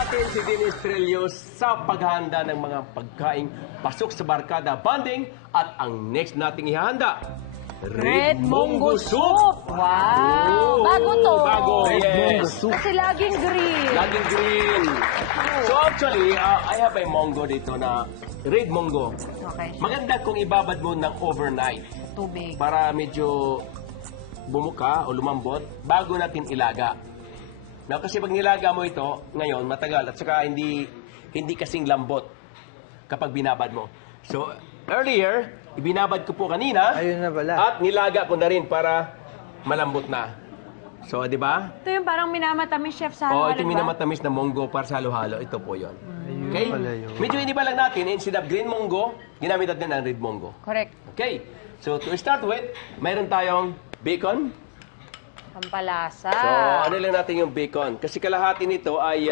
natin si Dennis Trillos sa paghahanda ng mga pagkaing pasok sa barkada bonding at ang next nating ihahanda, Red Mongo Soup! Wow! Bago to. Bago, yes. Kasi laging green. Laging green. So actually, I have a mongo dito na red mongo. Okay. Maganda kung ibabad mo ng overnight Tubig. para medyo bumuka o lumambot bago natin ilaga. No, kasi pag nilaga mo ito ngayon, matagal at saka hindi kasing lambot kapag binabad mo. So, earlier, ibinabad ko po kanina. Ayun na pala. At nilaga ko na rin para malambot na. So, di ba? Ito yung parang minamatamis, chef, sa Oh, halo-halo, ito ba? minamatamis na monggo para sa halo-halo. Ito po yon. Ayun Okay? pala yun. Medyo iniba lang natin. Instead of green monggo, ginamit natin ang red monggo. Correct. Okay. So, to start with, mayroon tayong bacon. Pampalasa. So, ano lang natin yung bacon. Kasi kalahati nito ay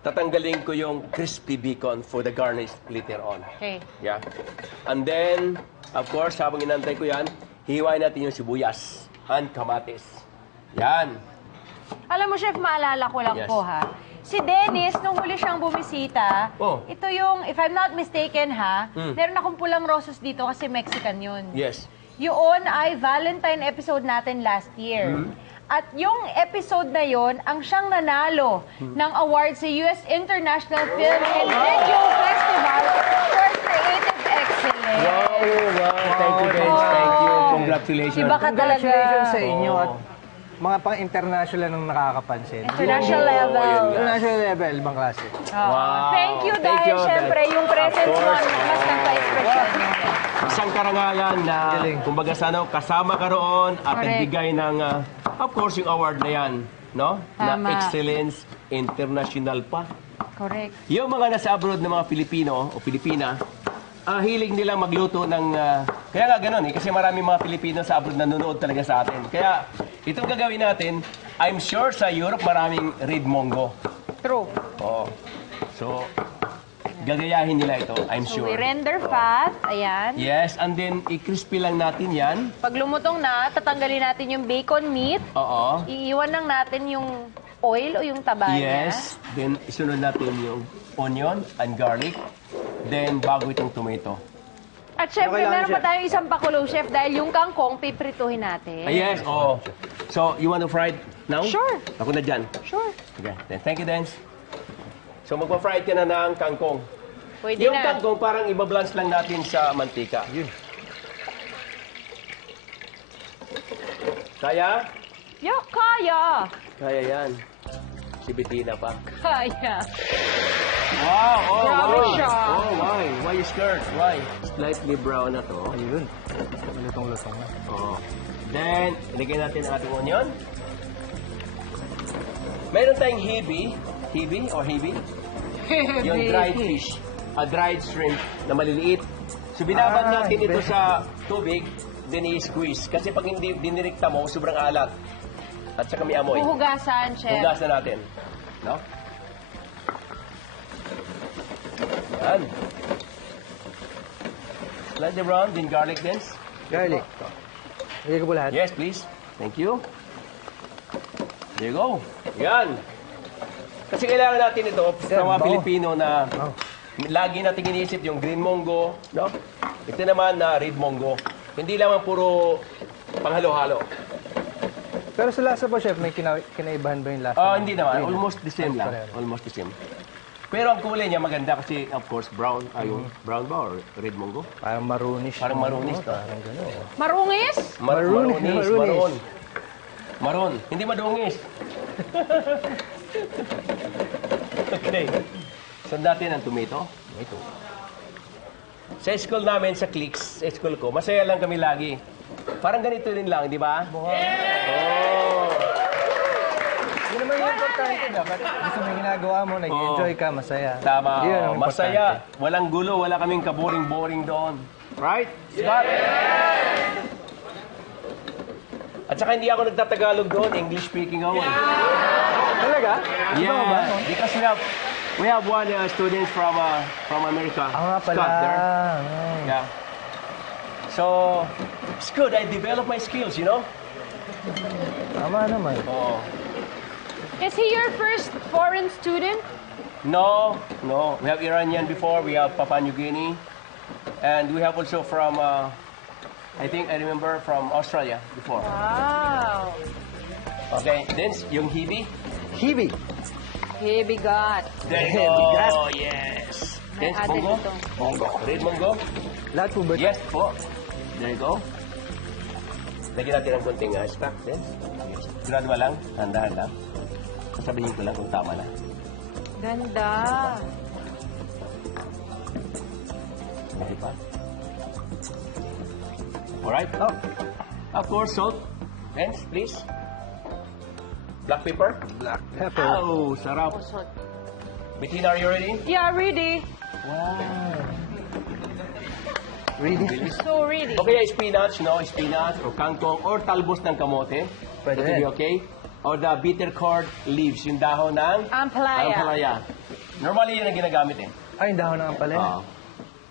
tatanggalin ko yung crispy bacon for the garnish later on. Okay. Yeah. And then, of course, habang inantay ko yan, hiwain natin yung sibuyas and kamatis. Yan. Alam mo, chef, maalala ko lang Yes. po, ha? Si Dennis, nung huli siyang bumisita, Oh. ito yung, if I'm not mistaken, ha, Mm. meron akong pulang roses dito kasi Mexican yun. Yes. Yun ay Valentine episode natin last year. At yung episode na yon ang siyang nanalo ng award sa US International Film and Video Festival for Creative Excellence. Wow, wow. Thank you, guys. Thank you. Congratulations. Iba ka talaga. Congratulations sa inyo Oo. at mga pang-international ang nakakapansin. International level. yun nga. International level, ibang klase. Oo. Wow. Thank you Thank dahil you, syempre yung presence Of mo course. mas nagpa-expression nyo. Isang karangalan na, Galing. kumbaga sa ano, kasama ka roon at Correct. nagbigay ng, of course, yung award na yan, no? Na Tama. Excellence International pa. Correct. Yung mga nasa abroad na mga Pilipino o Pilipina, hilig nilang magluto ng... kaya nga ganun kasi maraming mga Pilipino sa abroad na nanonood talaga sa atin. Kaya itong gagawin natin, I'm sure sa Europe maraming red mongo. True. Oo. So, gagayahin nila ito, I'm So sure. we render fat. Ayan. Yes, and then i-crispy lang natin yan. Pag lumutong na, tatanggalin natin yung bacon meat. Oo. Iiwan lang natin yung oil o yung taba niya. Yes, then isunod natin yung onion and garlic. Then bago itong tomato. At syempre, kailangan, meron pa chef? tayong isang pakulo, chef, dahil yung kangkong, piprituhin natin. Yes, oo. So, you want to fry it now? Sure. Ako na dyan. Sure. Okay, then thank you, Dance. So, magpa-fry ka na ng kangkong. Pwede Yung na. kangkong, parang iba-blanch lang natin sa mantika. Yun. Kaya? Yo, kaya. Kaya yan. Si Bettina pa. Kaya. Wow! Oh, Grabe wow! siya. Oh, why? Why you scared? Why? Slightly brown na to. Ayun. Malutong-lutong na. Oh. Then, ilagay natin ang ating onion. Meron tayong hibi. Hibi or hibi? Yung dried fish. A dried shrimp na maliliit. So, binabad Ah, natin ito hibi. sa tubig, then i-squeeze. Kasi pag hindi dinirikta mo, sobrang alat. At saka may amoy. Huhugasan, chef. Hugas na natin. No? Yan. Slightly brown, then garlic din. Garlic. Lagay ko po lahat. Yes, please. Thank you. There you go. Yan. Kasi kailangan natin ito sa mga bao. Pilipino na Oh. lagi natin iniisip yung green mongo, no? Ito naman na red mongo. Hindi lamang puro panghalo-halo. Pero sa lasa po, chef, may kinaibahan ba yung lasa? Hindi naman. Hindi. Almost the same lang. Pareho. Almost the same. Pero ang kulay niya maganda kasi, of course, brown. Yung brown ba or red mongo? Parang marunish. Parang marunish to. Parang gano'n. Marungis? Maroon, Maronis. maronis. Maroon. Maroon. Hindi madungis. Okay. Saan natin ang tomato? Ito. Sa school namin, sa Clicks, sa school ko, masaya lang kami lagi. Parang ganito rin lang, di ba? Oh. Yun naman yung importante. Dapat gusto mo yung ginagawa mo, nag-enjoy ka, masaya. Tama. Yun ang importante. Masaya. Walang gulo. Wala kaming kaboring-boring doon. Right? Scott? At saka hindi ako nagtatagalog doon. English speaking ako. Talaga? Yeah. Because we have one student from America. Ah, nga pala. Scott there. Ah. Yeah. So, it's good. I develop my skills, you know? Tama naman. Oo. Is he your first foreign student? No. We have Iranian before. We have Papua New Guinea. And we have also from, I remember from Australia before. Wow. Okay, then yung Hibi. Hibi. Hey, bigat. There you go. Yes. Then May added Mongo. ito. Mongo. Red Mongo. Lahat po ba? Yes po. There you go. Lagyan natin ng konting stock din. Yes. Gradual lang. Tandahan lang. Sasabihin ko lang kung tama na. Ganda. Hindi pa. Alright. Oh, Of course, salt. Then, please. Black pepper. black pepper. Oh, sarap. Bettina, are you ready? Yeah, ready. Wow. Really? So ready. Okay, spinach, spinach or kangkong or talbos ng kamote. Pwede That will be rin. okay. Or the bitter gourd leaves, yung dahon ng Ampalaya. ampalaya. Normally, yun ang ginagamit eh. Ay, yung dahon ng ampalaya.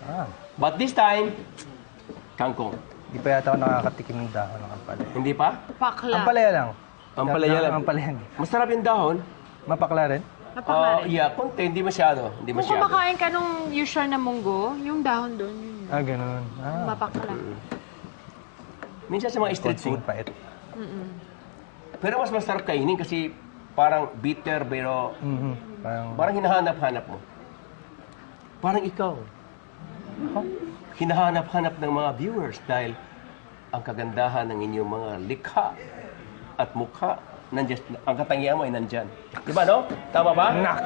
Ah. But this time, kangkong. Di pa yata ako nakakatikim ng dahon ng ampalaya. Hindi pa? Pakla. Ampalaya lang. Ampalaya lang. Ampalaya. Masarap yung dahon. Mapakla rin? Yeah, konti. Hindi masyado. Hindi Kung masyado. kumakain ka nung usual na munggo, yung dahon doon, yun. Ah, ganun. Ah, Mapakla. Minsan sa mga street food. konting pait. Pero mas masarap kainin kasi parang bitter pero Mhm. Parang, parang hinahanap-hanap mo. Parang ikaw. Hinahanap-hanap ng mga viewers dahil ang kagandahan ng inyong mga likha at mukha, nandiyan, ang katangian mo ay nandyan. Di ba, no? Tama ba? Nax!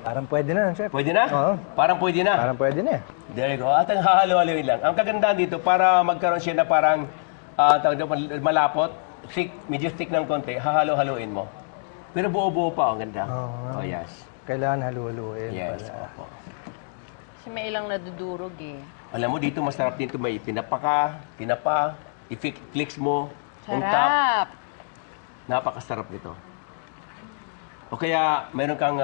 Parang pwede na, chef. Pwede na? Oo. Parang pwede na. Parang pwede na eh. There you go. At ang hahalo-haloin lang. Ang kagandahan dito, para magkaroon siya na parang tawag doon, malapot, thick, medyo thick ng konti, hahalo-haloin mo. Pero buo-buo pa, ang ganda. Oo. Oh, yes. Kailangan halu-haluin Yes, pala. opo. Kasi may ilang nadudurog eh. Alam mo, dito masarap dito may pinapa, i-flicks mo, untap. Sarap. Napakasarap nito. O kaya, meron kang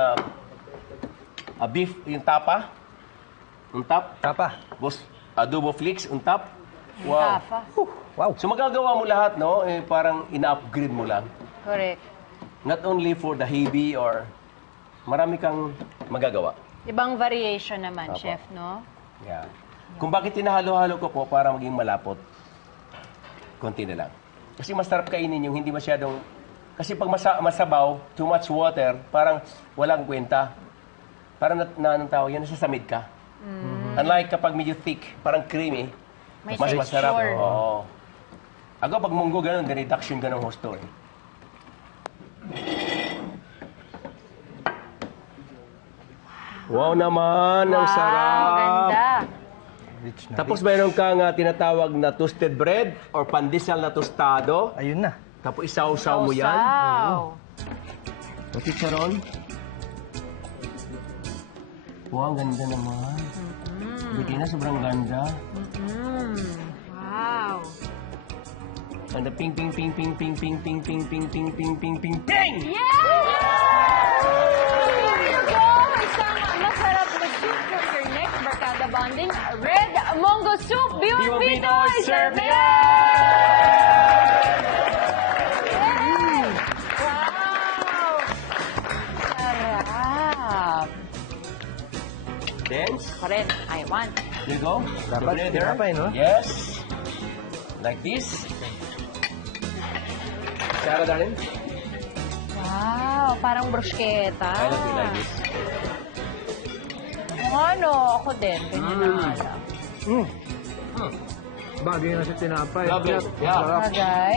beef, yung tapa, untap, Tapa. boss, adobo flakes, untap. Wow. Tafa. Wow. So magagawa mo lahat, no? Parang ina-upgrade mo lang. Correct. Not only for the heavy or marami kang magagawa. Ibang variation naman, Apo. chef, no? Yeah. Kung bakit tinahalo-halo ko po para maging malapot, konti na lang. Kasi masarap kainin yung hindi masyadong... Kasi pag masabaw, too much water, parang walang kwenta. Parang anong tawag yan, nasasamid ka. Unlike kapag medyo thick, parang creamy, May mas masarap. texture. Oo. Ako pag munggo ganun, reduction ka ng husto eh. Wow naman, ang Wow, sarap. ganda. Rich na. Tapos mayroon kang tinatawag na toasted bread or pandesal na tostado. Ayun na. Tapos isaw-saw mo yan. Sausaw. Ang chicharon. Wow, ang ganda naman. Buti na, sobrang ganda. Wow. And the ping, ping, ping, ping, ping, ping, ping, ping, ping, ping, ping, ping, ping, ping! Here you go! Isang masarap na soup for your next barkada bonding. Red Mongo Soup! Biwan Biwan Pinoy! Pinoy, serve Serve ya! Yay! Wow! Sarap! Dance. Ako rin, I want. There you go. Dapat Together. tinapay, no? Yes. Like this. Sarah, darling. Wow, parang bruschetta. I like it like this. Ano, ako din. Ganyan na nga lang. Bagay na sa tinapay. Lovely. Chef, Yeah. sarap. Bagay.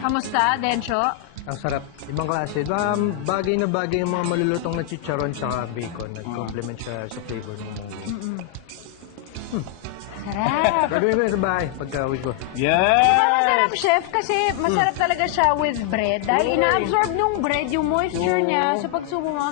Kamusta, Dencho? Ang sarap. Ibang klase. Bagay na bagay yung mga malulutong na chicharon sa bacon. Nag-complement siya sa flavor ng munggo. Sarap. Gagawin ko yun sa bahay pagka-uwi ko. Yes! Masarap, chef, kasi masarap talaga siya with bread. Dahil ina-absorb nung bread yung moisture niya. So pag subo mo,